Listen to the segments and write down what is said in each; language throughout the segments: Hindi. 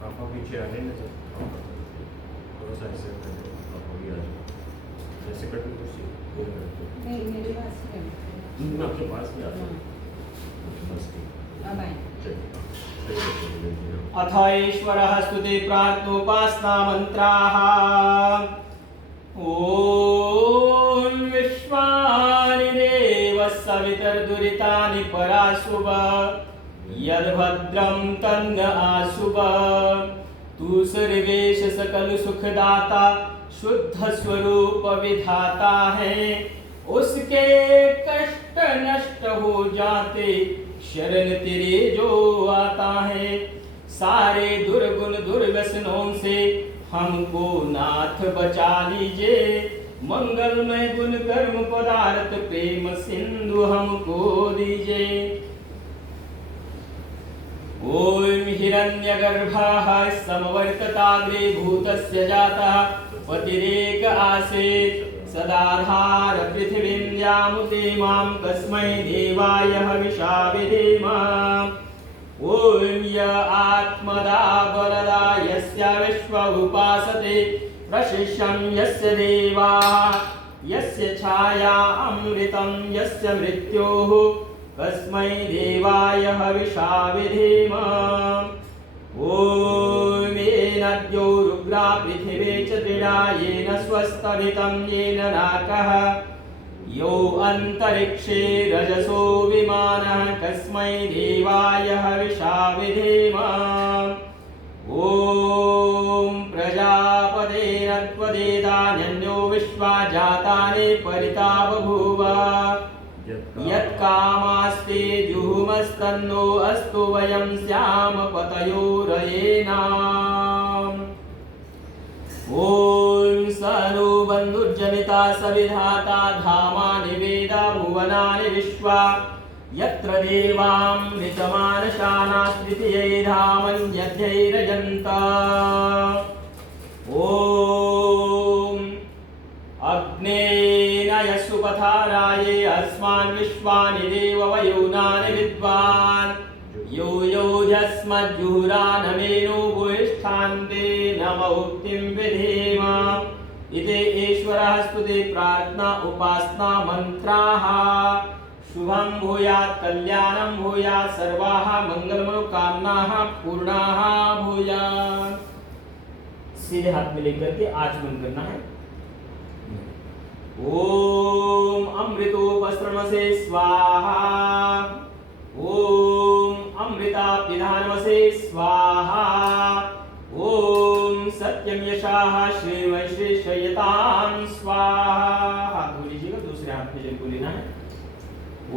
आप पीछे आ रहे हैं थोड़ा सा ऐसे आप अभी आ जाओ, ऐसे करके कुर्सी नहीं मेरे पास है, मैं आपके पास भी आता हूँ। बस अब आए। अथ ईश्वरः स्तुते प्रार्थनोपासना मंत्राः। ॐ विश्वानि देवः सवितर्दुरितानि पराशुभ यद्भद्रं तन्न आशुभ। तू सर्वेश सकल सुखदाता शुद्ध स्वरूप विधाता है। उसके कष्ट नष्ट हो जाते शरण तेरे जो आता है। सारे दुर्गुण दुर्व्यसनों से हमको नाथ बचा लीजिए। मंगलमय गुण कर्म पदार्थ प्रेम सिंधु हमको दीजिए। ओम हिरण्यगर्भः समवर्तताग्रे भूतस्य जातः पतिरेक आसीत् सदाधार पृथिवीं यामुते मां तस्मै देवाय हविषा विधेम। ओम य आत्मदा बलदा यस्य विश्व उपासते प्रशिष्यं यस्य देवाः यस्य छाया अमृतं यस्य मृत्योः तस्मै देवाय हविषा विधेम। ओम येनद्यो रुद्रा पृथिवी च दृढा येन स्वस्तभितं येन नाकः यो अन्तरिक्षे रजसो विमानः तस्मै देवाय हविषा विधेम। ओम प्रजापतेन त्वदेतान्यो विश्वा जातानि परिता बभूव। यत्कामास्ते जुहुमस्तन्नो अस्तु वयं स्याम पतयो रयेनाम्। ॐ स नो बन्धुर्जनिता सविधाता धामानि वेदा भुवनानि विश्वा यत्र देवामृतमानशानास्तृतीयै धामन्यध्यैरजन्त। ॐ अग्नेन सुपथाराये अस्मान् विश्वानि देव वयोनानि विद्वान् यो योजस्मज्जुहुरानमेनो भूयिष्ठान्ते नम उक्तिं विधेम। इति ईश्वरः स्तुते प्रार्थना उपासना मंत्राः। शुभं भूयात् कल्याणं भूयात् सर्वाः मंगलमनोकामनाः पूर्णाः भूयात्। सीधे हाथ में लेकर के आचमन करना है। ओम अमृतोपस्रमसे स्वाहा। ओम अमृतापिधानमसे स्वाहा। ओम सत्यम यशाः श्रीमैश्रेष्यतां स्वाहा। हाथ धो लीजिएगा, दूसरे हाथ में जल को लेना है।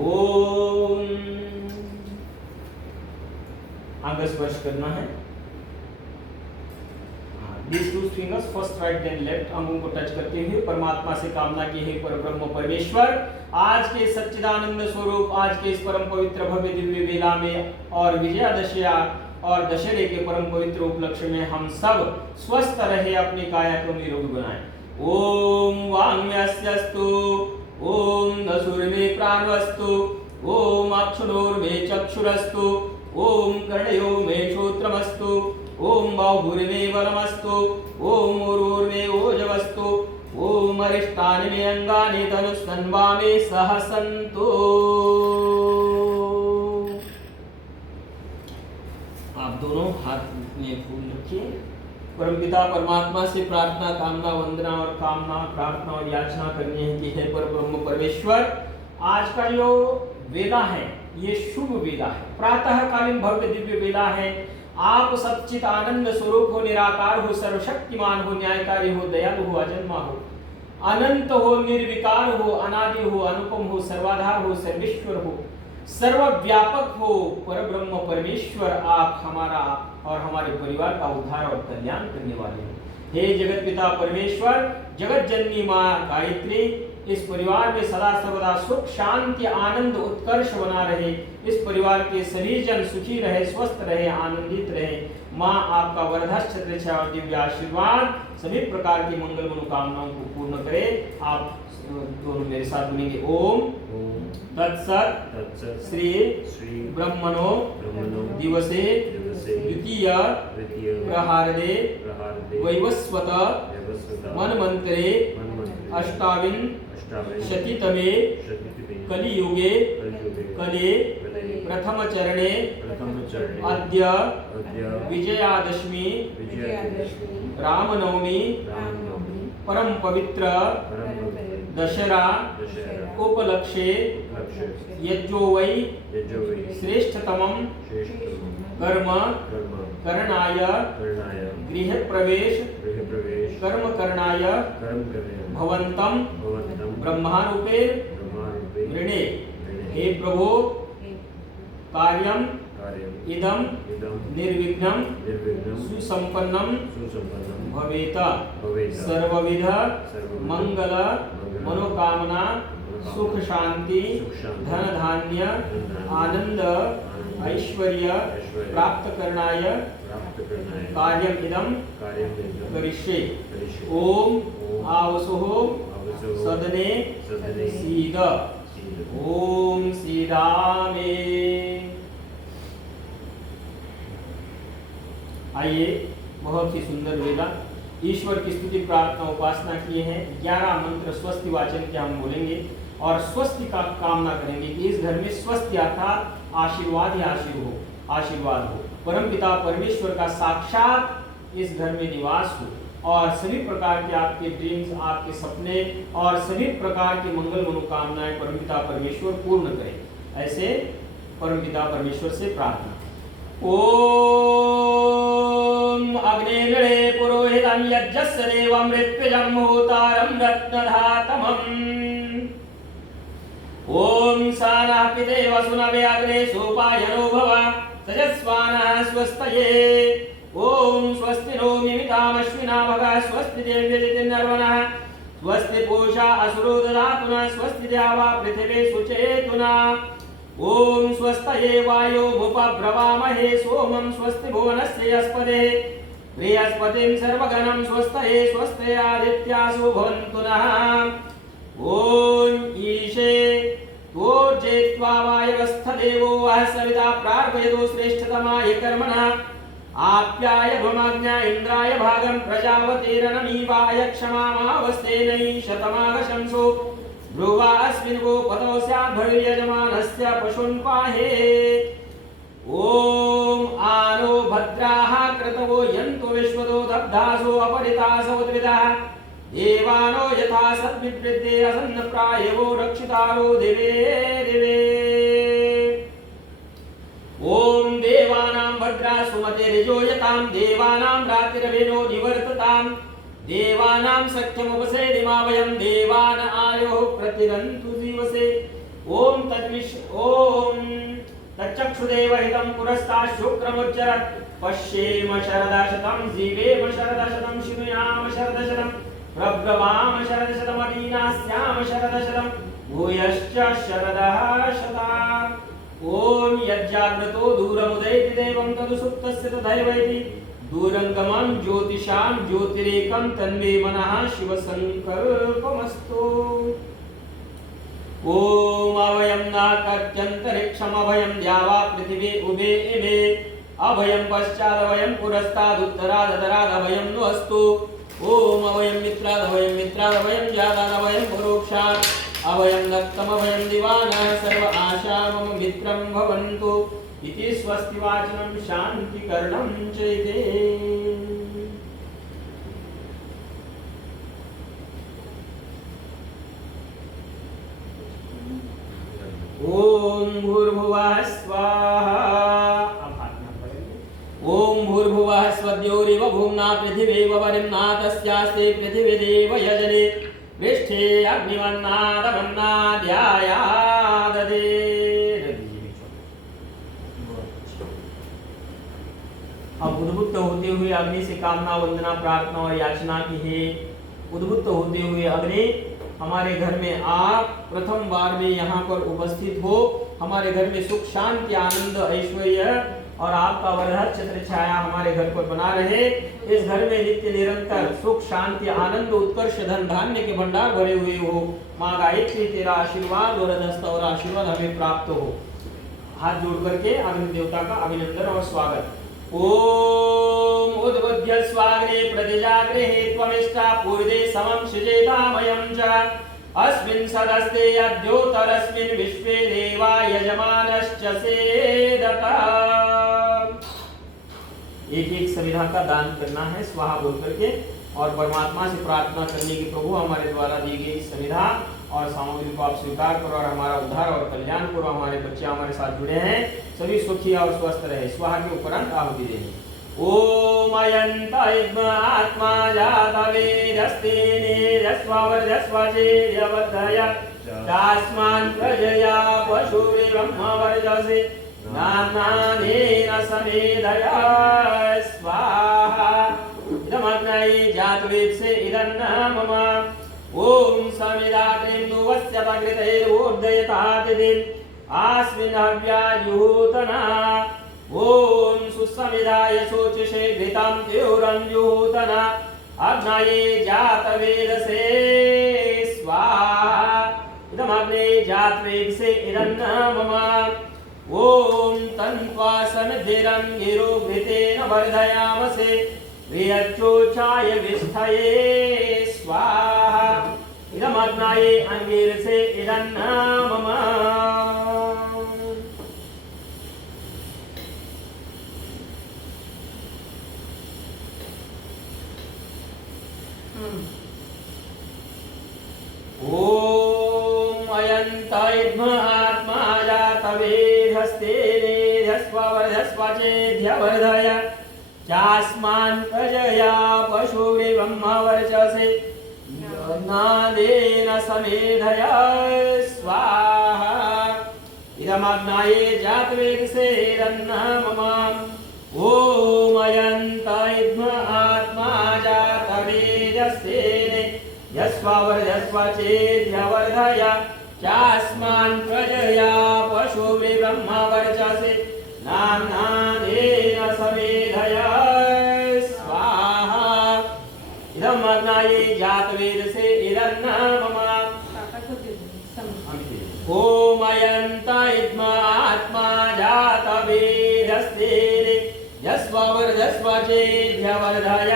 ओम अंग स्पर्श करना है। These two fingers, first right then left, अंगों को टच करते हुए परमात्मा से कामना की है पर ब्रह्म परमेश्वर आज के सच्चिदानंद स्वरूप आज के इस परम पवित्र भव्य दिव्य वेला में और विजयादशमी और दशहरे के परम पवित्र उपलक्ष्य में हम सब स्वस्थ रहे, अपनी काया को निरोगी बनाएं। ओम वाङ्मयस्यस्तु, ओम नसुर्मे प्राणवस्तु, ओम अक्षुणोर्मे चक्षुरस्तु, ओम कर्णयो मे श्रोत्रमस्तु, ओम बाहुर्मे बलमस्तु, ओम उरुर्मे ओजवस्तु, ओम अरिष्टानि मे अंगानि धनुस्तन्वा मे सहसन्तु। आप दोनों हाथ में फूल रखिए। परमपिता परमात्मा से प्रार्थना कामना वंदना और कामना प्रार्थना और याचना करनी है कि हे परब्रह्म परमेश्वर, आज का जो वेला है ये शुभ वेला है, प्रातः कालीन भव्य दिव्य वेला है। आप सच्चित आनंद स्वरूप हो, निराकार हो, सर्वशक्तिमान हो, न्यायकारी हो, दयालु हो, अजन्मा हो, अनंत हो, निर्विकार हो, अनादि हो, अनुपम हो, सर्वाधार हो, सर्वेश्वर हो, सर्वव्यापक हो। परब्रह्म परमेश्वर आप हमारा और हमारे परिवार का उद्धार और कल्याण करने वाले हो। हे जगत पिता परमेश्वर, जगत जननी मां गायत्री, इस परिवार में सदा सर्वदा सुख शांति आनंद उत्कर्ष बना रहे। इस परिवार के सभी जन सुखी रहे, स्वस्थ रहे, आनंदित रहे। मां आपका वरदान छत्र छाया और दिव्य आशीर्वाद सभी प्रकार की मंगल मनोकामनाओं को पूर्ण करे। आप दोनों मेरे साथ बोलेंगे ओम तत्सत श्री ब्रह्मणो दिवसे से द्वितीय द्वितीय प्रहारदे प्रहारदे वैवस्वत व्यवस्था मन्वन्तरे मन्वन्तरे अष्टाविंशतितमे शतीतमे कलियुगे कलियुगे कले कले प्रथमचरणे प्रथमचरणे अद्य अद्य विजयादशमी विजयादशमी रामनवमी रामनवमी परम पवित्र परम पवित्र दशरा दशहरा उपलक्ष्ये उपलक्ष्ये यज्जो वै यज्जवे श्रेष्ठतमं श्रेष्ठतमं कर्म कर्म करणाय करणाय गृहप्रवेश गृहप्रवेश कर्म करणाय कर्म करणाय भवन्तं भवन्तं ब्रह्मारूपे ब्रह्मारूपे वृणे। वृणे। हे प्रभो कार्यं कार्यम् इदं इदं निर्विघ्नं निर्विघ्नं सुसम्पन्नं सुसम्पन्नं भवेत भवेत् सर्वविध सर्वविध मंगल मनोकामना सुख शांति सुख शांति धन धान्य धन धान्य आनंद ऐश्वर्य ऐश्वर्य प्राप्त करणाय प्राप्त करणाय कार्यम इदं कार्यम् इदं करिष्ये। करिष्ये। ओम ओम आवसुः आवसुः सदने सदने सीद। सीद। ओम सीदामे। आइए बहुत ही सुंदर वेदा ईश्वर की स्तुति प्रार्थना उपासना किए हैं। 11 मंत्र स्वस्ति वाचन के हम बोलेंगे और स्वस्ति का कामना करेंगे कि इस घर में स्वस्ति अर्थात आशीर्वाद ही आशीर्वाद हो। परमपिता परमेश्वर का साक्षात इस घर में निवास हो और सभी प्रकार के आपके ड्रीम्स, आपके सपने और सभी प्रकार की मंगल मनोकामनाएं परमपिता परमेश्वर पूर्ण करें। ऐसे परमपिता परमेश्वर से प्रार्थना। ओम अग्नेगणे पुरोहितं यज्ञस्य देवं मृत्युजं होतारं रत्नधातमम्। ओम सानः पितेव सुनवे अग्ने सोपायनो भव सजस्वानः स्वस्तये। ओम स्वस्ति नो मिमितामश्विना भगः स्वस्ति देव्यजितिर्नर्वणः स्वस्ति पूषा असुरो दधातुना स्वस्ति द्यावा पृथिवी सुचेतुना। ओम स्वस्तये वायोमुपब्रवामहे सोमं स्वस्ति भुवनस्य यस्पते बृहस्पतिं सर्वगणं स्वस्तये स्वस्ते आदित्यासु भवन्तु नः। ओम ईशे त्वोर्जेत्वा वायवस्थदेवो वः सविता प्रार्पयतु श्रेष्ठतमाय कर्मणः। आप्याय भमाज्ञा इन्द्राय भागं प्रजावतेरनमीवाय क्षमामावस्तेनै शतमागशंसो ब्रुवा अस्मिन् गोपतो स्यात् भविर्यजमानस्य पशून् पाहेत्। ओम आनो भद्राः क्रतवो यन्तु विश्वतो दब्धासो अपरितासो उद्विदाः। देवानो यथा सद्विवृद्धे असन्नप्रायवो रक्षितारो दिवे दिवे। ओम देवानां भद्रा सुमतिरिजो यतां देवानां रातिरविनो निवर्तताम्। देवानां सख्यमुपसेदिमा वयं देवान आयोः प्रतिरन्तु जीवसे। ओम तच्चक्षुदेवहितं पुरस्तात् शुक्रमुच्चरत्। पश्येम शरदशतं जीवेम शरदशतं शिनुयाम शरदशतं प्रब्रवाम शरदशतं अदीनास्याम शरदशतं भूयश्च शरदः शतात्। ओम यज्जाग्रतो दूरमुदैति देवं तदुसुप्तस्य तथैवैति दूरंगमं ज्योतिषां ज्योतिरेकं तन्मे मनः शिवसंकल्पमस्तु। ओम अभयं नाकत्यन्तरिक्षम् अभयं द्यावा पृथिवी उभे इमे अभयं पश्चादभयं पुरस्तादुत्तरादतरादभयं नो अस्तु। ओम अभयं मित्रादभयं मित्रादभयं जातादभयं परोक्षात् अभयं दत्तमभयं दिवानः सर्व आशा मम मित्रं भवन्तु इति स्वस्ति वाचनं शान्तिकरणं चैते। ओम भूर्भुवः स्वाहा। ओम भूर्भुवः स्वद्योरिव भूम्ना पृथिवीव वरिम्ना तस्यास्ते पृथिवीदेव यजने पृष्ठे अग्निमन्नादमन्नाद्यायाददे। अब उद्बुद्ध होते हुए अग्नि से कामना वंदना प्रार्थना और याचना की है। उद्बुद्ध होते हुए अग्नि हमारे घर में आप प्रथम बार में यहाँ पर उपस्थित हो। हमारे घर में सुख शांति आनंद ऐश्वर्य और आपका वरदान छत्र छाया हमारे घर पर बना रहे। इस घर में नित्य निरंतर सुख शांति आनंद उत्कर्ष धन धान्य के भंडार भरे हुए हो। माँ गायत्री तेरा आशीर्वाद और हस्त और आशीर्वाद हमें प्राप्त हो। हाथ जोड़ करके अग्नि देवता का अभिनंदन और स्वागत। ओम उद्बुद्ध्य स्वाग्रे प्रतिजाग्रे त्वमिष्टा पूर्वे समं सृजेतामयं च अस्मिन् सदस्ते अद्योतरस्मिन् विश्वे देवा यजमानश्च सेदता। एक एक समिधा का दान करना है स्वाहा बोल करके और परमात्मा से प्रार्थना करने की प्रभु हमारे द्वारा दी गई समिधा और सामग्री को आप स्वीकार करो और हमारा उद्धार और कल्याण करो। हमारे बच्चे हमारे साथ जुड़े हैं सभी सुखी और स्वस्थ रहे। स्वाहा के उपरांत आहुति देंगे। ओम अयंत आत्मा जातवेदस्ते निरस्वावर्धस्वजेयवद्धय तास्मान् प्रजया पशुरे ब्रह्मवर्चसे नानानेन समेधय स्वाहा। इदमग्नये जातवेदसे इदन्न मम। ओम समिदाग्निन्दुवस्य पकृतैर्वोर्धयतातिथिम् आस्मिन् हव्याजुहोतना। ओम सुसमिदाय शोचसे घृतं द्योरञ्जुहोतना अग्नये जातवेदसे स्वाहा। इदमग्ने जातवेदसे इदन्न मम। ओम तन्त्वा समिधिरङ्गिरो घृतेन वर्धयामसे प्रियच्चोचाय विष्ठये स्वाहा। इदमग्नाये अंगिरसे इदन्न मम। ओम अयंत आत्मा जातवेदस्ते निरस्वावर्धस्वचेध्यवर्धय चास्मान् प्रजया पशुरे ब्रह्मवर्चसे नादेन समेधय स्वाहा। इदमग्नाये जातवेदसे इदन्न मम। ओम अयंत आत्मा जातवेदस्ते यस्वावर्धस्वचेध्यवर्धय चास्मान् प्रजया पशुरे ब्रह्मवर्चसे नानादेन समेधय स्वाहा। इदमग्नाये जातवेदसे इदन्न मम। ओम अयंत आत्मा जातवेदस्ते यस्वावर्धस्वचेध्यवर्धय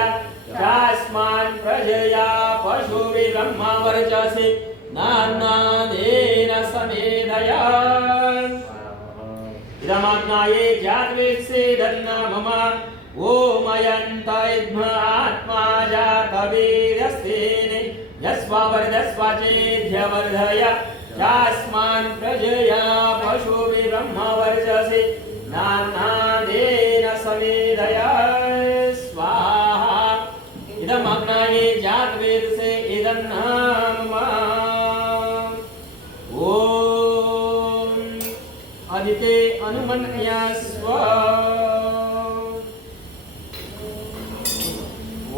चास्मान् प्रजया पशुरे ब्रह्मवर्चसे नानादेन समेधय। इदमग्नाये जातवेदसे इदन्न मम। ओम अयंत आत्मा जातवेदस्ते यस्वावर्धस्वचेध्यवर्धय चास्मान् प्रजया पशुरे ब्रह्मवर्चसे नानादेन समेधय स्वाहा। इदमग्नाये जातवेदसे इदन्न मम। ओम आदिते अनुमन्यस्व।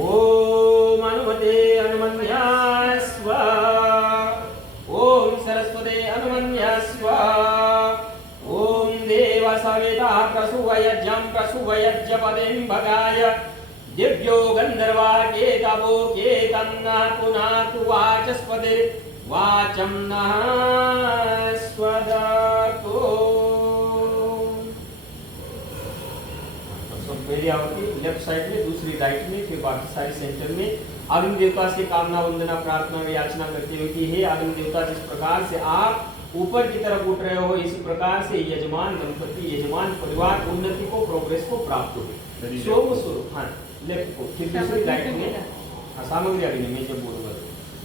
ओम अनुमते अनुमन्यस्व। ओम सरस्वते अनुमन्यस्व। ओम देव सविता प्रसूवयज्ञं प्रसूवयज्ञपतिं भगाय दिव्यो गन्धर्वा केतवो केतन्नः पुनातु वाचस्पति वाचं नः स्वदतो। पहली आहुति लेफ्ट साइड में, दूसरी राइट में, फिर बाकी सारी सेंटर में अग्नि देवता से कामना वंदना प्रार्थना याचना करते हुए कि हे अग्नि देवता, जिस प्रकार से आप ऊपर की तरफ उठ रहे हो इसी प्रकार से यजमान दंपति यजमान परिवार उन्नति को प्रोग्रेस को प्राप्त हो। सोम स्वरूप हाँ लेफ्ट को, फिर दूसरी राइट में सामग्री अग्नि में जब बोलूंगा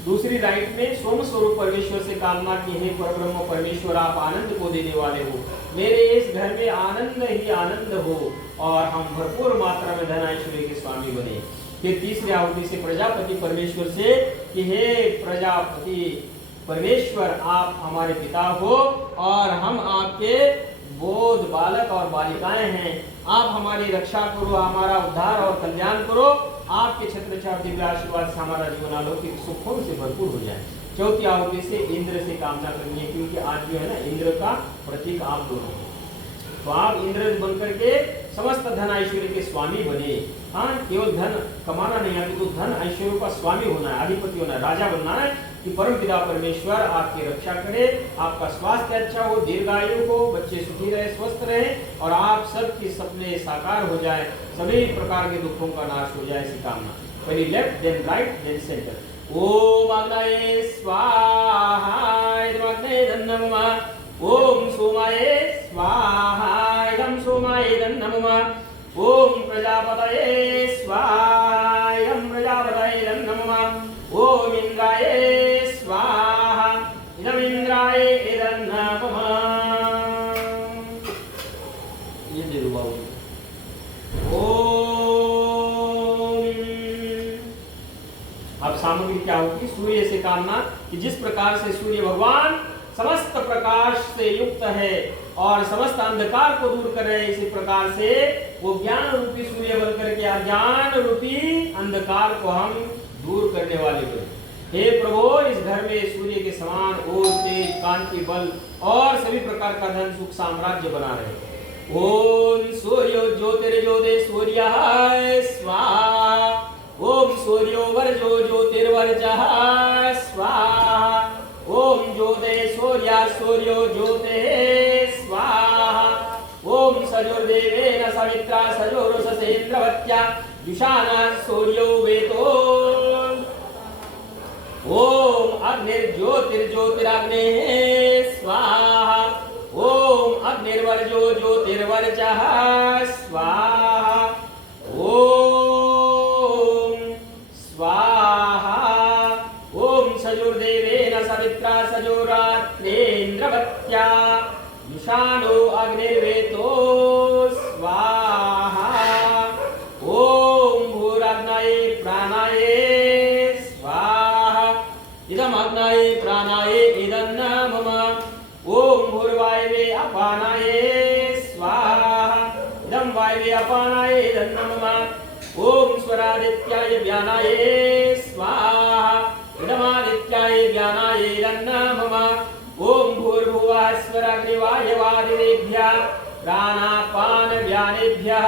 दूसरी राइट में सोम स्वरूप परमेश्वर से कामना की हे परब्रह्म परमेश्वर, आप आनंद को देने वाले हो, मेरे इस घर में आनंद ही आनंद हो और हम भरपूर मात्रा में धन ऐश्वर्य के स्वामी बने। फिर तीसरी आहुति से प्रजापति परमेश्वर से कि हे प्रजापति परमेश्वर, आप हमारे पिता हो और हम आपके बोध बालक और बालिकाएं हैं, आप हमारी रक्षा करो, हमारा उद्धार और कल्याण करो, आपके छत्र छाया दिव्य आशीर्वाद से हमारा जीवन अलौकिक सुखों से भरपूर हो जाए। चौथी आहुति से इंद्र से कामना करनी है, क्योंकि आज जो है ना इंद्र का प्रतीक आप दोनों हैं, तो आप इंद्र बनकर के समस्त धन ऐश्वर्य के स्वामी बने। हाँ, केवल धन कमाना नहीं है, तो धन ऐश्वर्य का स्वामी होना है, अधिपति होना है, राजा बनना है, कि परम पिता परमेश्वर आपकी रक्षा करे, आपका स्वास्थ्य अच्छा हो, दीर्घायु हो, बच्चे सुखी रहे, स्वस्थ रहे, और आप सबके सपने साकार हो जाए, सभी प्रकार के दुखों का नाश हो जाए, ऐसी कामना। पहले left, then right, then centre. ओम अग्नये स्वाहा, इदम अग्नये नमः। ओम सोमाये स्वाहा, इदम सोमाये नमः। ओम प्रजापतये स्वाहा, इदं प्रजापतये नमः। ओम इंद्राय स्वाहा, इदं इंद्राय नमः। ये जरूर बाबू। ओम। अब सामग्री क्या होगी? सूर्य से कामना कि जिस प्रकार से सूर्य भगवान समस्त प्रकाश से युक्त है और समस्त अंधकार को दूर कर रहे हैं, इसी प्रकार से वो ज्ञान रूपी सूर्य बन करके अज्ञान रूपी अंधकार को हम दूर करने वाले बने। हे प्रभु, इस घर में सूर्य के समान ओज, तेज, कांति, बल और सभी प्रकार का धन सुख साम्राज्य बना रहे। ओम सूर्यो ज्योतिर्ज्योति सूर्यः स्वाहा। ओम सूर्यो वर्जो ज्योतिर्वर्जः स्वाहा। ओम ज्योते सूर्या सूर्यो ज्योते स्वाहा। ओम सजुर्देवेन सवित्रा सजोरुषसेन्द्रवत्या जुषाना सूर्यो वेतो। ओम अग्निर्ज्योतिर्ज्योतिरग्नेः स्वाहा। ओम अग्निर्वर्जो ज्योतिर्वर्जः स्वाहा। ओम स्वाहा। ओम सजुर्देवेन सवित्रा सजोरात्रेन्द्रवत्या जुषानो अग्निर्वेतो स्वाहा। ओम भूरग्नये प्राणाये स्वाहा। इदम अग्नये प्राणाये इदं मम। ओम भूर्वायवे अपानाये स्वाहा। इदं वायवे अपानाये इदं मम। ओम स्वरादित्याय व्यानाये स्वाहा। इदमादित्याय व्यानाय इदं मम। ओम भूर्भुवः स्वराग्निवायवादिनेभ्यः प्राणापान व्यानेभ्यः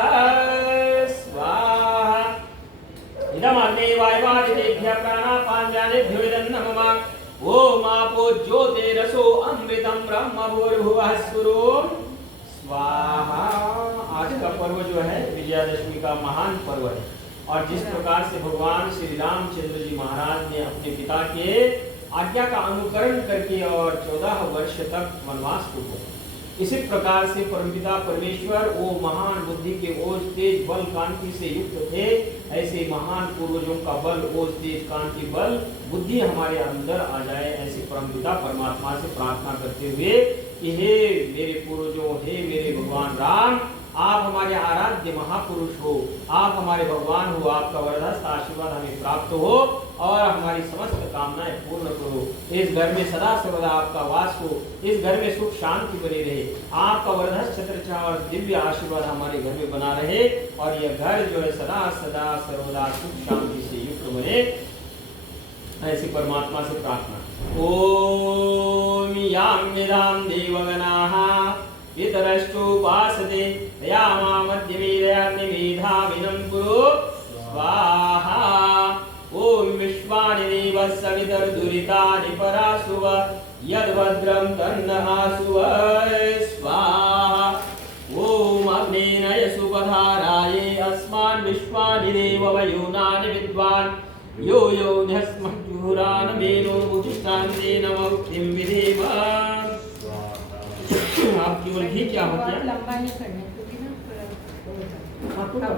स्वाहा। इदम् अग्ने वायवादिनेभ्यः प्राणापान व्यानेभ्यो इदं मम। ओम आपो ज्योतिरसो अमृतं ब्रह्म भूर्भुवः स्वरोम स्वाहा। आज का पर्व जो है विजयादशमी का महान पर्व है, और जिस प्रकार से भगवान श्री रामचंद्र जी महाराज ने अपने पिता के आज्ञा का अनुकरण करके और 14 वर्ष तक वनवास को किया, इसी प्रकार से परमपिता परमेश्वर वो महान बुद्धि के ओज, तेज, बल, कांति से युक्त थे। ऐसे महान पूर्वजों का बल, ओज, तेज, कांति, बल, बुद्धि हमारे अंदर आ जाए, ऐसे परमपिता परमात्मा से प्रार्थना करते हुए कि हे मेरे पूर्वजों, हे मेरे भगवान राम, आप हमारे आराध्य महापुरुष हो, आप हमारे भगवान हो, आपका वरदहस्त आशीर्वाद हमें प्राप्त हो और हमारी समस्त कामनाएं पूर्ण करो। इस घर में सदा सर्वदा आपका वास हो, इस घर में सुख शांति बनी रहे, आपका वरदहस्त छत्र छाया और दिव्य आशीर्वाद हमारे घर में बना रहे, और यह घर जो है सदा सदा सर्वदा सुख शांति से युक्त बने, ऐसी परमात्मा से प्रार्थना। ओम यां निदां देवगणाः पितरश्चोपासते दयामा मध्यमेदयाग्निमेधाविनं कुरु स्वाहा। ओम विश्वानि देवः सवितर्दुरितानि परासुव यद्भद्रं तन्नः आसुव स्वाहा। ओम अग्नेनय सुपधाराये अस्मान् विश्वानि देव वयोनानि विद्वान् यो यो न्यस्मज्जुहुरान् मेनो मुचिष्टान्ते नमः किं विधेम। आप केवल घी क्या हो गया? लंबा नहीं करना क्योंकि ना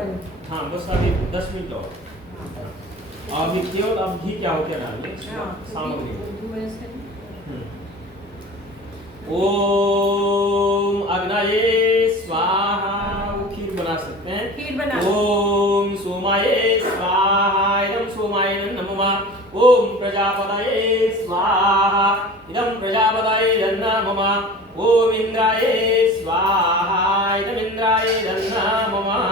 हाँ बस अभी 10 मिनट और अभी केवल अब घी क्या हो क्या डालिए सामग्री। ओम अग्नये स्वाहा, वो खीर बना सकते हैं, खीर बना। ओम सोमाये स्वाहा, इदं सोमाय नमः। ओम प्रजापतये स्वाहा, इदं प्रजापतये नमः। ओम इंद्राय स्वाहा, इदं इंद्राय नमः।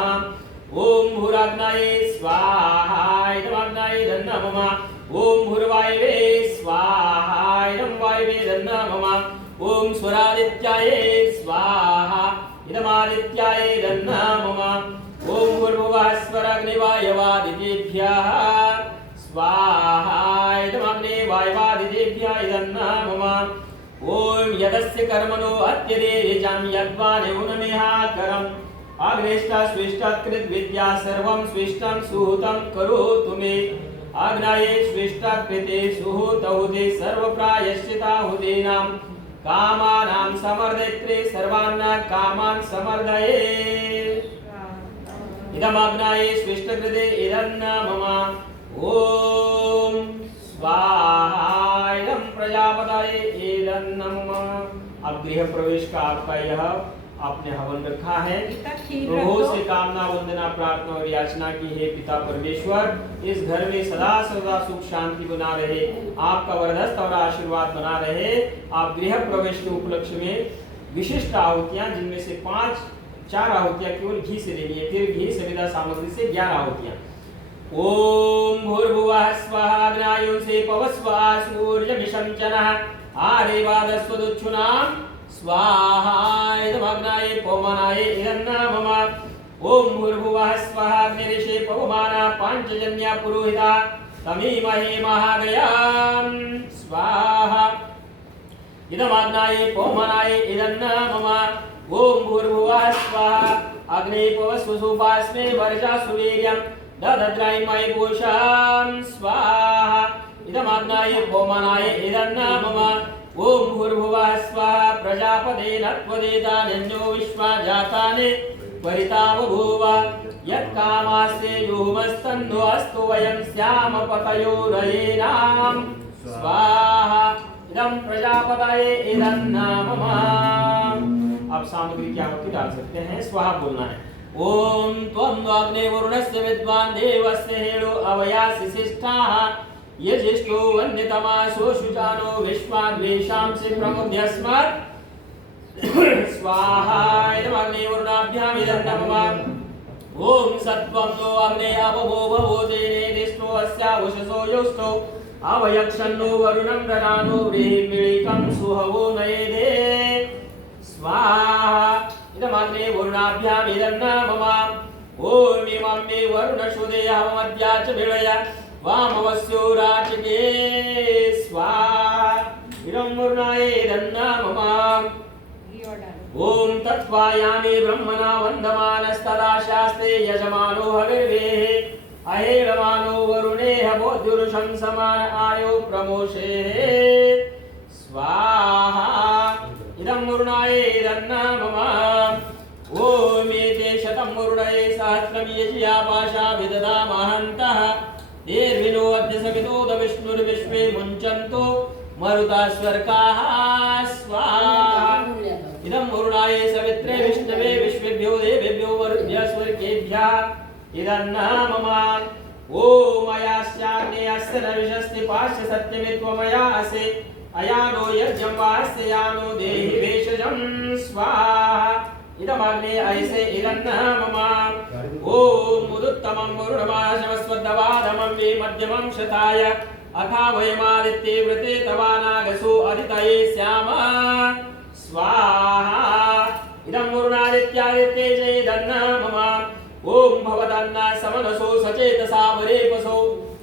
ओम भूराग्नाय स्वाहा, इदं अग्नाय नमः। ओम भूर्वायवे स्वाहा, इदं वायवे नमः। ओम स्वरादित्याय स्वाहा, इदमादित्याय नमः। ओम भूर्भुवः स्वः अग्निवायवादितेभ्यः स्वाहा इदमग्ने वायवादितेभ्यः इदन्ना मम ओम यदस्य कर्मणो अत्यदेयजं यद्वान्यूनमेहा करम् अग्नेष्टा स्विष्टाकृत विद्या सर्वं स्विष्टं सुहूतं करोतु मे अग्नये स्विष्टाकृते सुहूतहुते सर्वप्रायश्चिताहुतीनां कामानां समर्दयत्रे सर्वान् कामान् समर्दये इदमग्नये स्विष्टकृते इदन्न मम ओम स्वाहा इदं प्रजापतये इदन्न मम। अब गृह प्रवेश का आपका यह आपने हवन रखा है। प्रभु से कामना वंदना प्रार्थना और याचना की है पिता परमेश्वर इस घर में सदा सदा सुख शांति बना रहे, आपका वरदस्त और आशीर्वाद बना रहे। आप गृह प्रवेश के उपलक्ष्य में विशिष्ट आहुतियां जिनमें से 4 आहुतियां केवल घी से लेनी है, फिर घी सविता सामग्री से 11 आहुतियां। ओम भूर्भुवः स्वः अग्नायुं से पवस्वः सूर्यमिषं चनः आरेवादस्वदुच्छुनां स्वाहा इदमग्नाय पवमानाय इदन्ना मम ओम भूर्भुवः स्वः अग्निरिषे पवमाना पांचजन्या पुरोहिता तमीमहे महागयां स्वाहा इदमग्नाय पवमानाय इदन्ना मम ओम भूर्भुवः स्वः अग्ने पवस्वसुपास्मे वर्षा सुवीर्यं ददद्रायमय पूषां स्वाहा इदमग्नाय पवमानाय इदन्ना मम ओम भूर्भुवः स्वः प्रजापते नत्वदेतान्यो विश्वा जातानि परितावभूव यत्कामास्ते युहुमस्तन्नो अस्तु वयं स्याम पतयोरयेनां स्वाहा इदं प्रजापतये इदन्ना मम। अब सामग्री की आहुति डाल सकते हैं, स्वाहा बोलना है। ओम त्वं अग्ने वरुणस्य विद्वान् देवस्य हेळो अवयासि शिष्टाः यजिष्ठो वन्यतमासो शुचानो विश्वाद्वेषांसि प्रमुद्यस्मत् स्वाहा इदमग्ने वरुणाभ्याम् इदन्न मम ओम सत्वं नो अग्ने अपभो भवो तेने दिष्टो अस्यावशसो योष्टो अवयक्षन्नो वरुणं ददानो व्रीहिमिळिकं सुहवो नयेदे स्वाहा इदमग्ने वरुणाभ्याम् इदन्न मम ओम इमं मे वरुणशुदेहमद्या च विळय वामवस्यो राजके स्वाहा इदं वरुणाय इदन्न मम ओम तत्त्वायामि ब्रह्मणा वन्दमानस्तदा शास्ते यजमानो हविर्वेः अहेरमानो वरुणेह बोध्युरुषं समान आयो प्रमोषेः स्वाहा इदं वरुणाय इदन्न मम ओम एते शतं वरुणये सहस्रं यज्ञापाशा विददामहन्तः देर्विनो अद्य सवितोद विष्णुर्विश्वे मुञ्चन्तो मरुता स्वर्गाः स्वाहा इदं वरुणाय सवित्रे विष्णवे विश्वेभ्यो देवेभ्यो वरुभ्यः स्वर्गेभ्यः इदन्न मम ओम अयास्याग्नेयस्य नविशस्ति पाश्य सत्यमे त्वमयासे अयानो यज्ञं वास्य यानो देहि भेषजं स्वाहा इदमग्ने ऐसे इदन्न मम ओम मुदुत्तमं वरुणमाशमस्वद्दवादमं वे मध्यमं शताय अथा वयमादित्ये व्रते तवानागसो अदितये स्याम स्वाहा इदं वरुणादित्यादित्ये चेदन्न मम ओम भवदन्न समनसो सचेतसा वरेपसो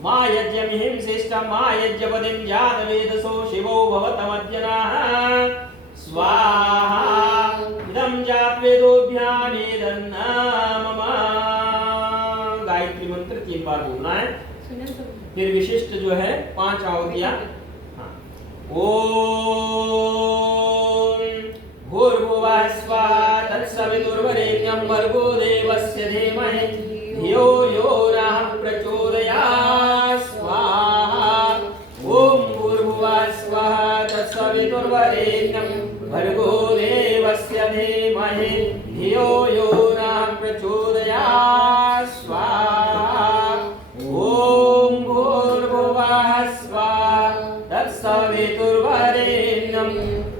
मा यज्ञमिहिं शिष्टं मा यज्ञपदिं जातवेदसो शिवो भवतमद्यनः स्वाहा इदं जातवेदोभ्यामेदन्न मम। गायत्री मंत्र 3 बार बोलना है, फिर विशिष्ट जो है 5 आहुतियां। ओम भूर्भुवः स्वः तत्सवितुर्वरेण्यं भर्गो देवस्य धीमहि धियो यो नः प्रचोदयात् स्वाहा ओम भूर्भुवः स्वः तत्सवितुर्वरेण्यं भर्गो देवस्य धीमहि धियो यो नः प्रचोदयात् स्वाहा ओम भूर्भुवः स्वः तत्सवितुर्वरेण्यं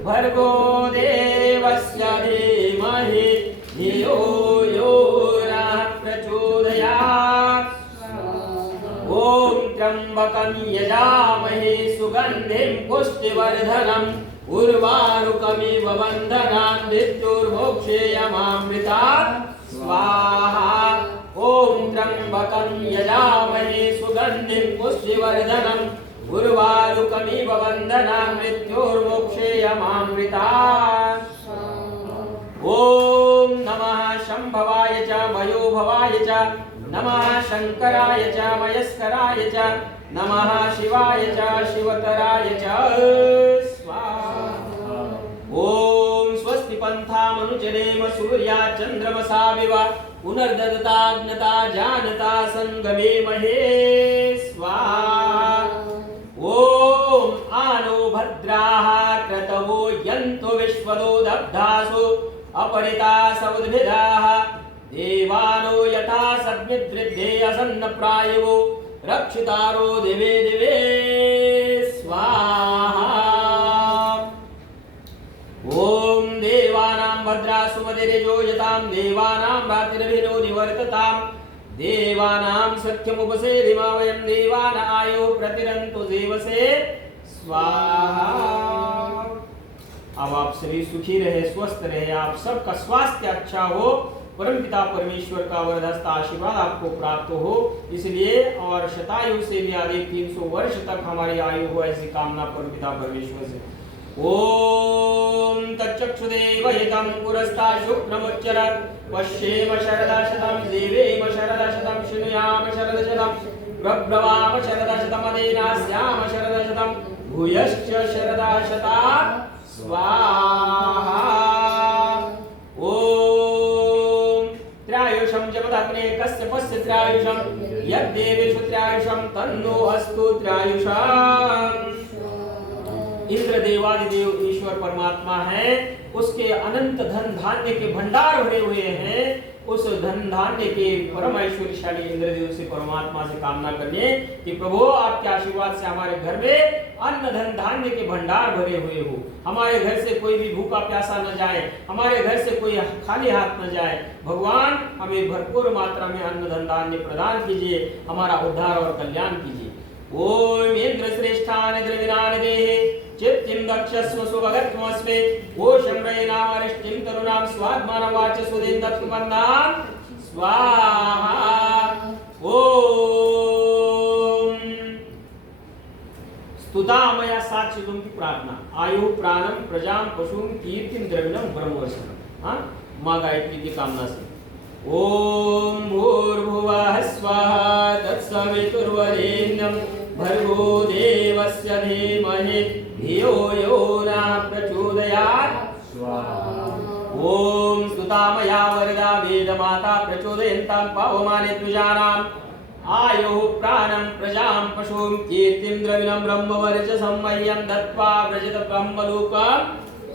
भर्गो देवस्य धीमहि धियो यो नः प्रचोदयात् ओम त्र्यंबकं यजामहे सुगंधिं पुष्टिवर्धनम् उर्वारुकमिव बन्धनान् मृत्युर्मोक्षेयमामृतात् स्वाहा ओम त्र्यंबकं यजामहे सुगन्धिं पुष्टिवर्धनम् उर्वारुकमिव वन्दना मृत्योर्मोक्षेयमामृता। ओम नमः शंभवाय च मयोभवाय च नमः शंकराय च मयस्कराय च नमः शिवाय च शिवतराय च स्वाहा। ओम स्वस्ति पन्थामनुचरेम सूर्या चन्द्रमसाविव पुनर्दत्ताग्नता जानता संगमे महे स्वाहा। ओम आनो भद्राः क्रतवो यन्तो विश्वदो दब्धासु अपरिता समुद्भिदाः देवानो यथा सद्मिद्रिद्धे असन्नप्रायो रक्षितारो दिवे दिवे स्वाहा। ओम देवानां भद्रा सुमतिरेजो यतां देवानां रात्रिर्भिरो निवर्ततां देवानां सख्यमुपसेदिमा वयं देवान आयो प्रतिरन्तु देवसे स्वाहा। अब आप सभी सुखी रहे, स्वस्थ रहे, आप सबका स्वास्थ्य अच्छा हो, परमपिता परमेश्वर का वरदस्त आशीर्वाद आपको प्राप्त हो, इसलिए और शतायु से भी अधिक 300 वर्ष तक हमारी आयु हो, ऐसी कामना परमपिता परमेश्वर से। ओम तच्चक्षुदेव हितं पुरस्ता शुक्रमुच्चरत् पश्येम शरदशतं देवेम शरदशतं शृणुयाम शरदशतं प्रब्रवाम शरदशतं अनेनास्याम शरदशतं भूयश्च शरदशता स्वाहा। ओम त्रयायुषं जपदग्ने कश्यपस्य त्रयायुषं यद्देवेषु त्रयायुषं तन्नो अस्तु त्रयायुषम्। इंद्र देवादिदेव ईश्वर परमात्मा है, उसके अनंत धन धान्य के भंडार भरे हुए हैं। उस धन धान्य के परम ऐश्वर्यशाली इंद्रदेव से परमात्मा से कामना करिए कि प्रभु आपके आशीर्वाद से हमारे घर में अन्न धन धान्य के भंडार भरे हुए हो, हमारे घर से कोई भी भूखा प्यासा न जाए, हमारे घर से कोई खाली हाथ न जाए। भगवान हमें भरपूर मात्रा में अन्न धन धान्य प्रदान कीजिए, हमारा उद्धार और कल्याण कीजिए। ओम इंद्र श्रेष्ठान द्रविणान देहे चित्तिं दक्षस्व सुभगत्वस्मे ओषं रयनामरिष्टिं तरुणां स्वात्मानं वाच सुदेन दत्तमन्नां स्वाहा। ओम स्तुतामया साक्षितुं की प्रार्थना आयु प्राणम प्रजां पशुं कीर्तिं द्रविणं ब्रह्मवर्षणं। हाँ माँ गायत्री की कामना से। ओम भूर्भुवः स्वः तत्सवितुर्वरेण्यं भर्गो देवस्य धीमहि धियो यो नः प्रचोदयात् स्वाहा। ओम स्तुतामया वरदा वेदमाता प्रचोदयन्तां पावमाने द्विजानां आयुः प्राणं प्रजां पशुं कीर्तिं द्रविणं ब्रह्मवर्चसं मह्यं दत्त्वा व्रजत ब्रह्मलोकं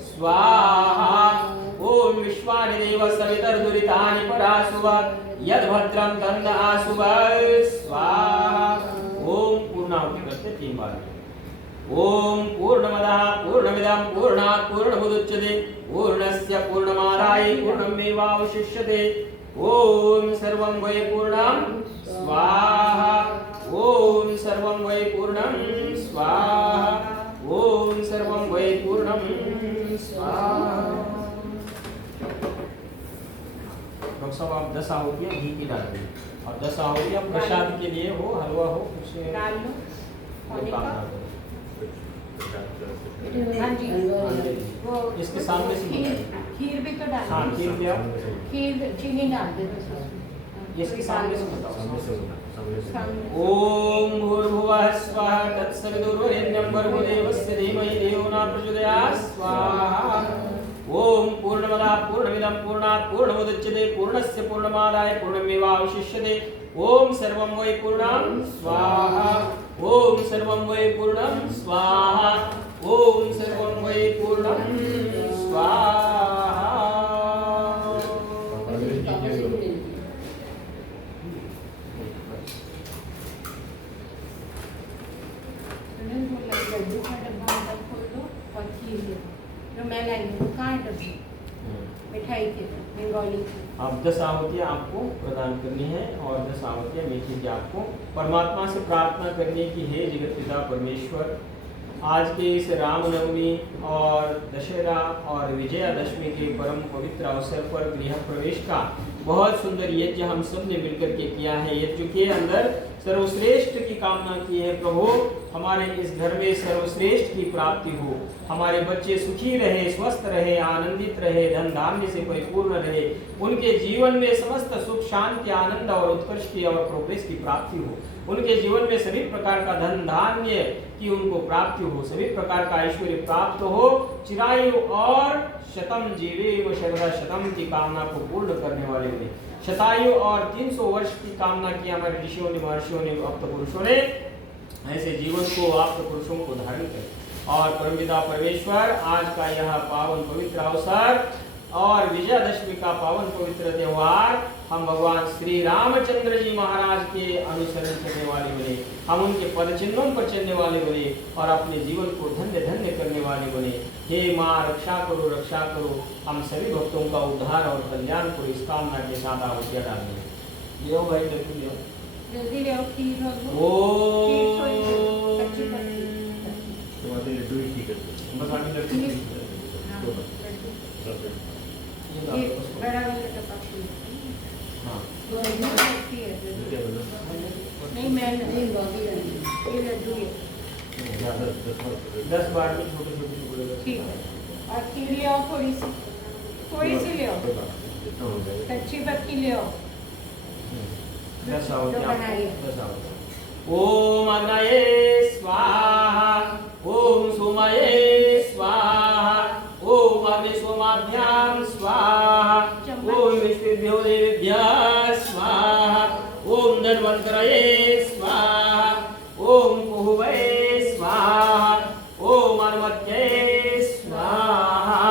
स्वाहा। ओम विश्वानि देव सवितर्दुरितानि परासुव यद्भद्रं तन्न आसुव स्वाहा। ओम पूर्णाहुति करते 3 बार। ओम पूर्णमदः पूर्णमिदं पूर्णात् पूर्णमुदच्यते पूर्णस्य पूर्णमादाय पूर्णमेवावशिष्यते। ओम सर्वं वै पूर्णं स्वाहा। ओम सर्वं वै पूर्णं स्वाहा। ओम सर्वं वै पूर्णं स्वाहा। डॉक्टर साहब आप 10 आहुतियाँ घी की डाल दें और 10 आहुतियाँ प्रसाद के लिए हो, हलवा हो, उससे डाल लो। कामना करो। हाँ जी, वो इसके सामने से खीर भी तो डाल। हाँ खीर दिया, खीर चीनी डाल दे। इसके सामने से बताओ। सामने। ओम भूर्भुवः स्वः तत्सवितुर्वरेण्यं भर्गो देवस्य धीमहि धियो न प्रचोदयात् स्वाहा। ओम पूर्णमदः पूर्णमिदं पूर्णात् पूर्णमुदच्यते पूर्णस्य पूर्णमादाय पूर्णमेवावशिष्यते। ओम सर्वं वै पूर्णं स्वाहा। ओम सर्वं वै पूर्णं स्वाहा। ओम सर्वं वै पूर्णं स्वाहा। लड्डू का डब्बा अंदर खोल दो और खीर दे दो। जो मैं लाई हूँ कहाँ है डब्बी? मिठाई के बंगाली की। अब 10 आहुतियाँ आपको प्रदान करनी है और 10 आहुतियाँ मीठी की आपको परमात्मा से प्रार्थना करनी है कि हे जगत पिता परमेश्वर, आज के इस रामनवमी और दशहरा और विजयादशमी के परम पवित्र अवसर पर गृह प्रवेश का बहुत सुंदर यज्ञ हम सब ने मिलकर के किया है। यज्ञ के अंदर सर्वश्रेष्ठ की कामना की है। प्रभु हमारे इस घर में सर्वश्रेष्ठ की प्राप्ति हो, हमारे बच्चे सुखी रहे, स्वस्थ रहे, आनंदित रहे, धन धान्य से परिपूर्ण रहे, उनके जीवन में समस्त सुख शांति आनंद और उत्कर्ष की और प्रोग्रेस की प्राप्ति हो, उनके जीवन में सभी प्रकार का धन धान्य की उनको प्राप्ति हो, सभी प्रकार का ऐश्वर्य प्राप्त हो, चिरायु और शतम जीवे शरदा शतम की कामना को पूर्ण करने वाले बने। शतायु और 300 वर्ष की कामना की हमारे ऋषियों ने, महर्षियों ने, अप्त पुरुषों ने। ऐसे जीवन को आप पुरुषों को धारण करें। और परमपिता परमेश्वर आज का यह पावन पवित्र अवसर और विजयादशमी का पावन पवित्र त्योहार हम भगवान श्री रामचंद्र जी महाराज के अनुसरण करने वाले बने, हम उनके पद चिन्हों पर चलने वाले बने और अपने जीवन को धन्य धन्य करने वाले बने। हे माँ रक्षा करो, हम सभी भक्तों का उद्धार और कल्याण करो, इस कामना के साथ आहुतियाँ डालने। लियो भाई लियो, जल्दी ले आओ खीर और वो। ओ कच्ची पत्ती। तुम्हारे लड्डू ही ठीक है, बस आगे लड्डू खीर। ठीक है। हाँ, दो लड्डू। सब ये बड़ा वाला डब्बा खीर। हाँ वो लड्डू रखी है। क्या बोला? नहीं मैं नहीं ये लड्डू है। 10 बार में छोटे छोटे टुकड़े। ठीक है। और खीर ले आओ थोड़ी सी ले आओ। जितना हो जाएगा। कच्ची पत्ती ले आओ। 10 आओ जो क्या? बनाइए। 10 आओ। ओम अग्नये स्वाहा, ओम सोमये स्वाहा, ओम अग्नि सोमाभ्याम स्वाहा, ओम विष्णुभ्यो देवेभ्यः स्वाहा, ओम धन्वन्तरये स्वाहा, ओम कुहवे स्वाहा, ओम अनुमत्ये स्वाहा,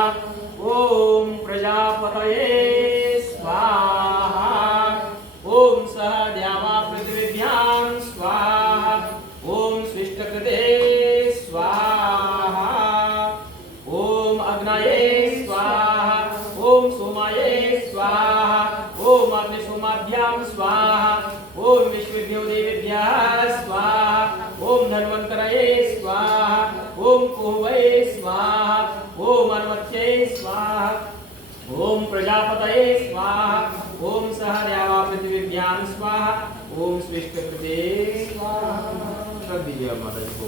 ओम प्रजापतये स्वाहा, ओम सहद्यावा पृथिव्यां स्वाहा, ओम स्विष्टकृते स्वाहा, ओम अग्नये स्वाहा, ओम सोमाये स्वाहा, ओम अग्नि सोमाभ्याम स्वाहा, ओम विश्वेभ्यो देवेभ्यः स्वाहा, ओम धन्वन्तरये स्वाहा, ओम कुहवे स्वाहा, ओम अनुमत्ये स्वाहा, ओम प्रजापतये स्वाहा, ओम सहर्यावा पृथिव्यां स्वाहा, ओम स्विष्टकृते स्वाहा। कर दीजिए अब माता जी को।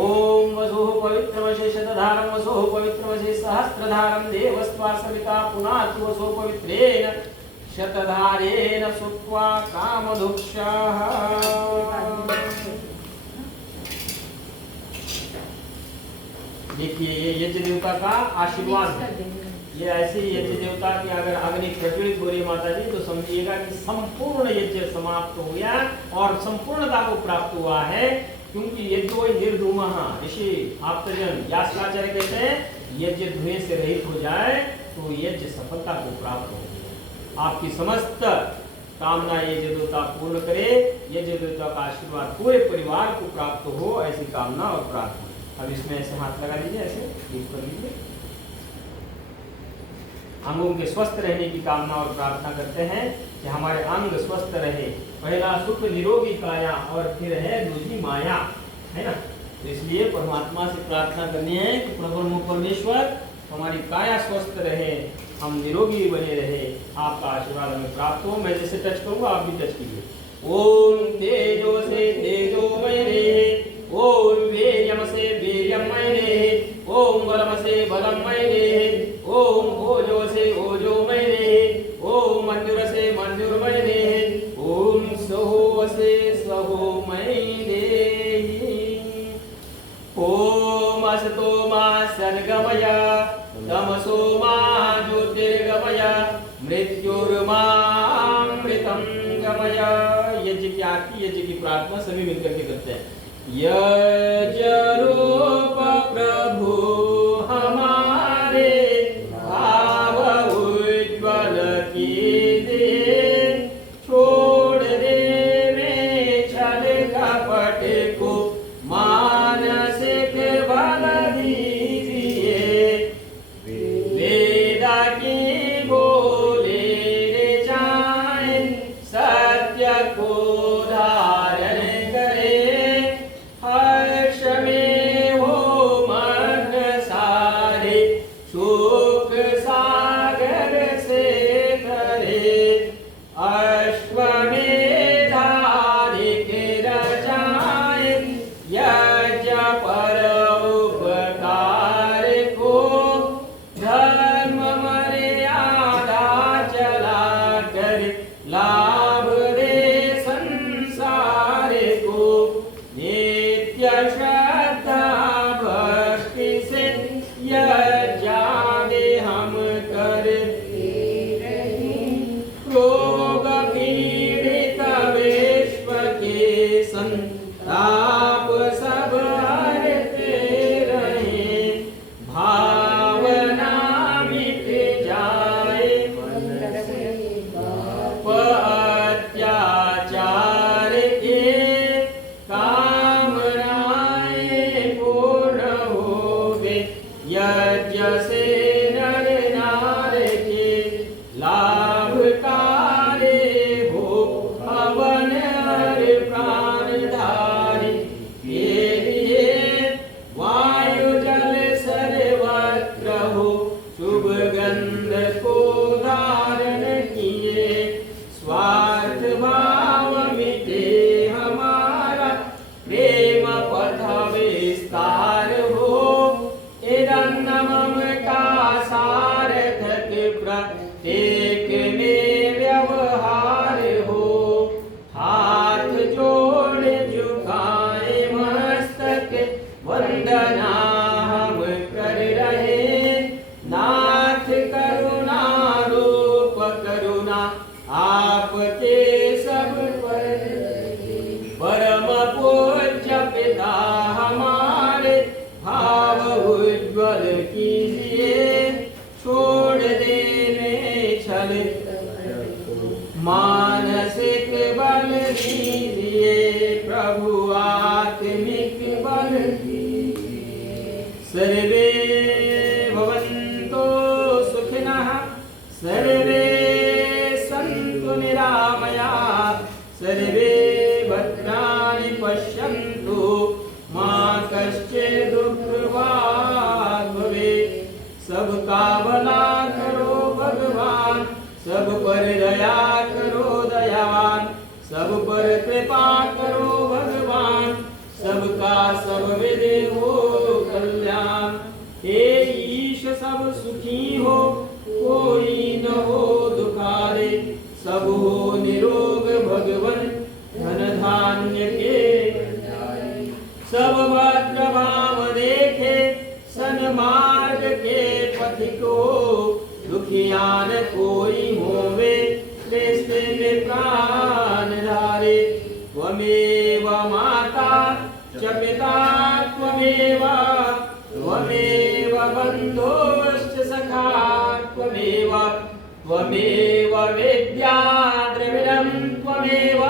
ओम वसुः पवित्रमशे शतधारं वसुः पवित्रमशे सहस्रधारं देवस्त्वा सविता पुनाति वसुः पवित्रेण शतधारेण सुत्वा कामधुक्षः। देखिए ये यज्ञ देवता का आशीर्वाद है। ये ऐसे यज्ञ देवता की अगर अग्नि प्रज्वलित हो रही माता जी तो समझिएगा कि संपूर्ण यज्ञ समाप्त हो गया और संपूर्णता को प्राप्त हुआ है, क्योंकि यज्ञ निर्धूमः ऋषि आप्तजन यास्काचार्य कहते हैं यज्ञ धुएं से रहित हो जाए तो यज्ञ सफलता को प्राप्त हो गया। आपकी समस्त कामना यज्ञ देवता पूर्ण करे, यज्ञ देवता का आशीर्वाद पूरे परिवार को प्राप्त हो, ऐसी कामना और प्रार्थना। अब इसमें ऐसे हाथ लगा लीजिए, ऐसे टीप कर लीजिए। अंगों के स्वस्थ रहने की कामना और प्रार्थना करते हैं कि हमारे अंग स्वस्थ रहे। पहला सुख निरोगी काया और फिर है दूसरी माया, है ना। तो इसलिए परमात्मा से प्रार्थना करनी है कि प्रभु परमेश्वर हमारी काया स्वस्थ रहे, हम निरोगी बने रहे, आपका आशीर्वाद हमें प्राप्त हो। मैं जैसे टच करूंगा आप भी टच कीजिए। ओम तेजो से तेजोमय रहे, ओम वीर्यम से वीर्यमय रहे, ओम बलम से बलमय रहे, ओम ओजो से ओजोमय रहे, ओम मंजुर से मंजुरमय रहे, ओम सहो से सहोमय रहे, ओम असतो मा सद्गमय, तमसो मा ज्योतिर्गमय, मृत्युर्मामृतं गमय। यज्ञ की आरती, यज्ञ की प्रार्थना सभी मिलकर के करते हैं। यज्ञ रूप प्रभु हमारे भाव उज्ज्वल कीजिए, छोड़ दे में छल कपट को मानसिक बल दीजिए, वेदा की बोले रे जाए, सत्य को धारण करे, हर्ष में हो मग्न सर्वे भवन्तु सुखिनः सर्वे सन्तु निरामयाः सर्वे भद्राणि पश्यन्तु मा कश्चित् दुःखभाग् भवेत्। सबका भला करो भगवान, सब पर दया करो दयावान, सब पर कृपा करो भगवान, सबका सब विदे हो कल्याण। हे ईश सब सुखी हो, कोई न हो दुखारे, सब हो निरोग भगवन धन धान्य के। सब भद्र भाव देखे सन्मार्ग के पथिको, दुखियान कोई होवे कृष्ण में प्राण धारे। त्वमेव माता च पिता त्वमेव, त्वमेव बन्धुश्च सखा त्वमेव, त्वमेव विद्या द्रविणं त्वमेव,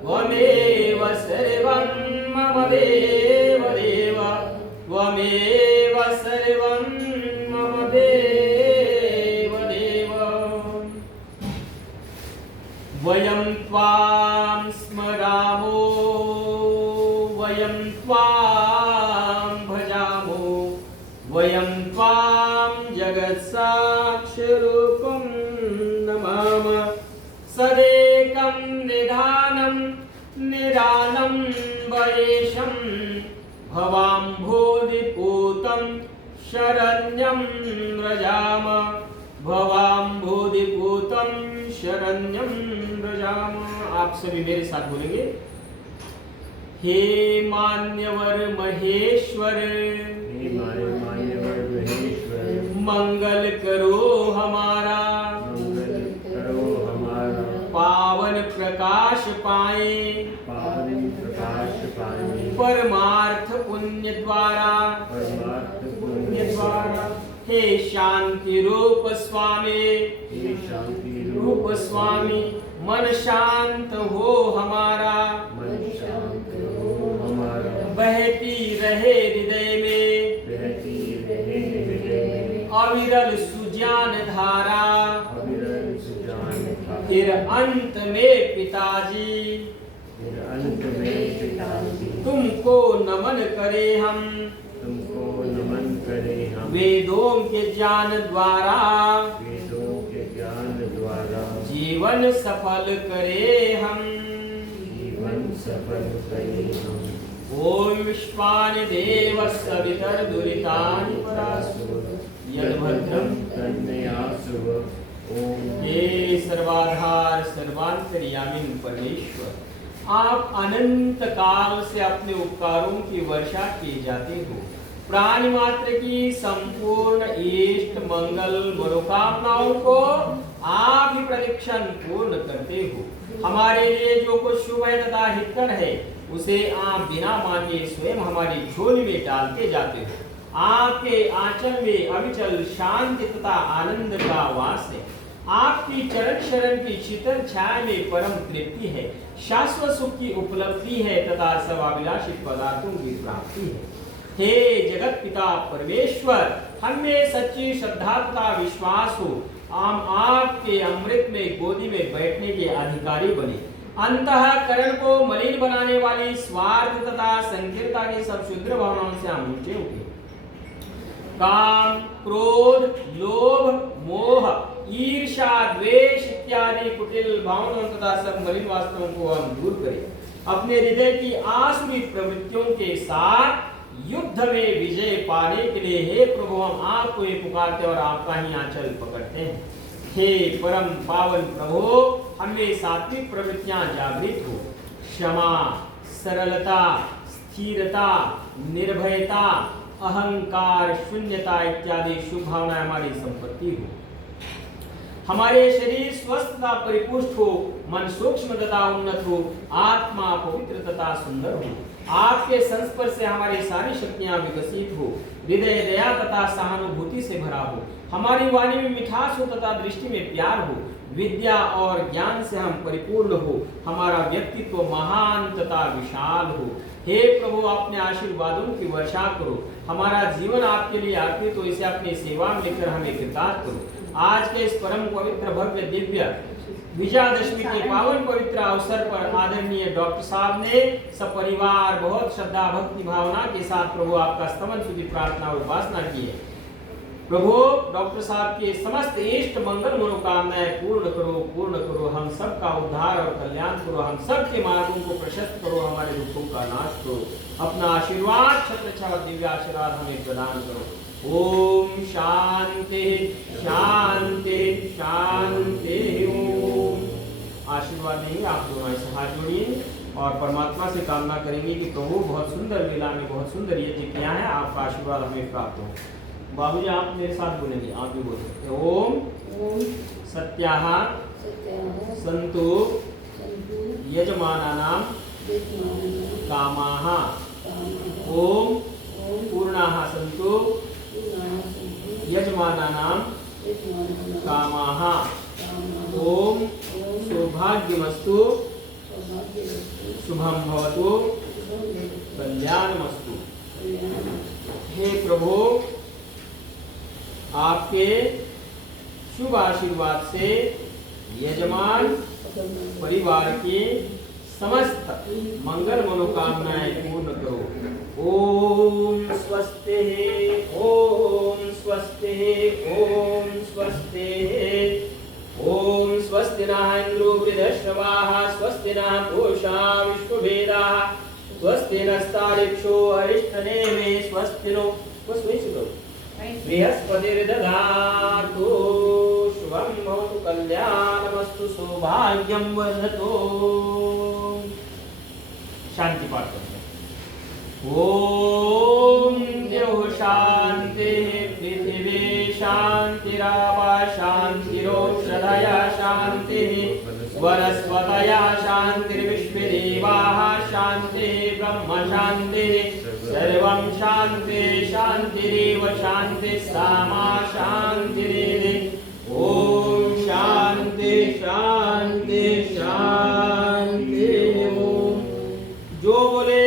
त्वमेव सर्वं मम देव देव, त्वमेव सर्वं मम देव देव। वयं त्वां स्मरामो, वयं त्वां भजामो, वयं त्वां जगत्साक्षिरूपं नमामः। सदेकं निधानं निरालं वरेशं, भवाम्भोधिपूतं शरण्यं व्रजामः, भवाम्भोधिपूतं शरण्यं व्रजामः। आप सभी मेरे साथ बोलेंगे। हे मान्यवर महेश्वर, हे मान्यवर महेश्वर, मंगल करो हमारा, मंगल करो हमारा, पावन प्रकाश पाए, पावन प्रकाश पाए, परमार्थ पुण्य द्वारा, परमार्थ पुण्य द्वारा। हे शांति रूप स्वामी, हे शांति रूप स्वामी, मन शांत हो हमारा, मन शांत हो हमारा, बहती रहे हृदय में, बहती रहे हृदय में, अविरल सुजान धारा, अविरल सुजान धारा। फिर अंत में पिताजी, फिर अंत में पिताजी, तुमको नमन करे हम, तुमको नमन करें हम, वेदों के ज्ञान द्वारा, वेदों के ज्ञान द्वारा, जीवन सफल करे हम, जीवन सफल करें हम। ओम विश्वानि देव सवितर्दुरितानि परासुर, यद्भद्रं तन्मयासुव। ओम हे सर्वाधार सर्वांतर्यामी परमेश्वर, आप अनंत काल से अपने उपकारों की वर्षा किए जाते हो। प्राणी मात्र की संपूर्ण इष्ट मंगल मनोकामनाओं को आप ही प्रतिक्षण पूर्ण करते हो। हमारे लिए जो कुछ शुभ है तथा हितकर है, उसे आप बिना मांगे स्वयं हमारी झोली में डालते जाते हो। आपके आंचल में अविचल शांति तथा आनंद का वास है। आपकी चरण शरण की शीतल छाया में परम तृप्ति है, शाश्वत सुख की उपलब्धि है तथा सब अभिलाषी पदार्थों की प्राप्ति है। हे जगत पिता परमेश्वर, हमें सच्ची श्रद्धा तथा विश्वास हो, हम आपके अमृत में गोदी में बैठने के अधिकारी बने। अंतःकरण को मलिन बनाने वाली स्वार्थ तथा संकीर्णता की सब शुद्र भावनाओं से हम ऊंचे उठे। काम, क्रोध, लोभ, मोह, ईर्ष्या, द्वेष इत्यादि कुटिल भावनाओं तथा सब मलिन वास्तवों को हम दूर करें। अपने हृदय की आसुरी प्रवृत्तियों के साथ युद्ध में विजय पाने के लिए हे प्रभु, हम आपको ही पुकारते और आपका ही आंचल पकड़ते हैं। हे परम पावन प्रभु, हमें सात्विक प्रवृत्तियां जागृत हो, क्षमा, सरलता, स्थिरता, निर्भयता, अहंकार, शून्यता इत्यादि शुभ भावनाएं हमारी संपत्ति हो। हमारे शरीर स्वस्थ तथा परिपुष्ट हो, मन सूक्ष्म तथा उन्नत हो, आत्मा पवित्र तथा सुंदर हो। आपके संस्पर्श से हमारी सारी शक्तियां विकसित हो, हृदय दया तथा सहानुभूति से भरा हो, हमारी वाणी में मिठास हो तथा दृष्टि में प्यार हो, विद्या और ज्ञान से हम परिपूर्ण हो, हमारा व्यक्तित्व महान तथा विशाल हो। हे प्रभु, अपने आशीर्वादों की वर्षा करो, हमारा जीवन आपके लिए अर्पित हो, इसे अपनी सेवा में लेकर हमें कृतार्थ करो। आज के इस परम पवित्र भव्य दिव्य विजयादशमी के पावन पवित्र अवसर पर आदरणीय डॉक्टर साहब ने सपरिवार बहुत श्रद्धा भक्ति भावना के साथ प्रभु आपका स्तवन स्तुति प्रार्थना और उपासना की है। प्रभु, डॉक्टर साहब के समस्त इष्ट मंगल मनोकामनाएं पूर्ण करो, हम सबका उद्धार और कल्याण करो, हम सबके मार्गों को प्रशस्त करो, हमारे दुखों का नाश करो, अपना आशीर्वाद छत्रछा और दिव्य आशीर्वाद हमें प्रदान करो। ओम शांति शांति शांति। ओम। आशीर्वाद देंगे, आप दोनों ऐसे हाथ जोड़िए और परमात्मा से कामना करेंगे कि प्रभु बहुत सुंदर लीला में बहुत सुंदर यज्ञ किया है, आपका आशीर्वाद हमें प्राप्त हो। बाबूजी, आप मेरे साथ बोलेंगे, आप भी बोल सकते हैं। ओम सत्याः सन्तु यजमानानां कामाः, ओम पूर्णाः सन्तु यजमानानां कामाः, ओम सौभाग्यमस्तु शुभम भवतु कल्याणमस्तु। हे प्रभु, आपके शुभ आशीर्वाद से यजमान परिवार के समस्त मंगल मनोकामनाएं पूर्ण करो। ओम स्वस्ति ओम स्वस्ति ओम स्वस्ति ओम स्वस्ति नः इंद्रो वृद्धश्रवाः स्वस्ति नः पूषा विश्ववेदाः स्वस्ति नस्तारिक्षो अरिष्ठनेमे स्वस्ति नो बृहस्पतिर्दधातु शुभं भवतु कल्याणमस्तु सौभाग्यं वर्धतु। शांति पाठ करते हैं। ओम द्यौः शान्तिः पृथिवी शान्तिरापः शान्तिरोषधयः शान्तिः वनस्पतयः शान्तिर्विश्वदेवाः शान्तिः ब्रह्म शान्तिः सर्वं शान्ति शान्तिरेव शान्तिः सामा शान्तिरेव। ओम शान्ति शान्ति शान्ति। ओम। जो बोले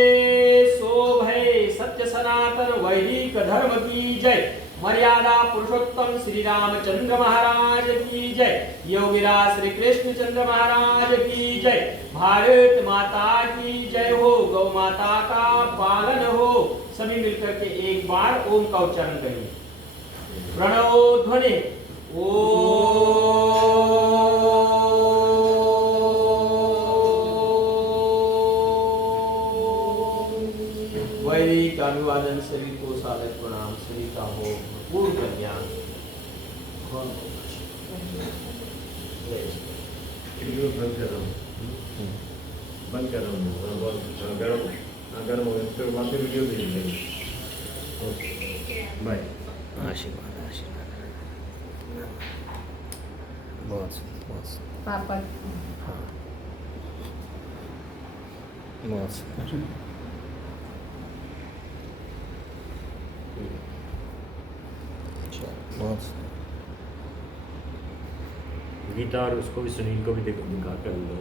सो भय। सत्य सनातन वैदिक धर्म की जय। मर्यादा पुरुषोत्तम श्री रामचंद्र महाराज की जय। योगीराज श्री कृष्ण चंद्र महाराज की जय। भारत माता की जय हो। गौ माता का पालन हो। सभी मिलकर के एक बार ओम का उच्चारण करिए। प्रणव ध्वनि। ओम। वैदिक अभिवादन सभी को सादर प्रणाम। सभी का हो भरपूर कल्याण। बंद कर रहा हूँ, बंद कर रहा हूँ। गर्म हो गया, फिर वहाँ पे वीडियो भेज देंगे। Okay bye. आशीर्वाद आशीर्वाद। बहुत बहुत पापा हाँ बहुत सुंदर। बहुत सुंदर। गीता और उसको भी सुनील को भी देखो, दिखा कर लो।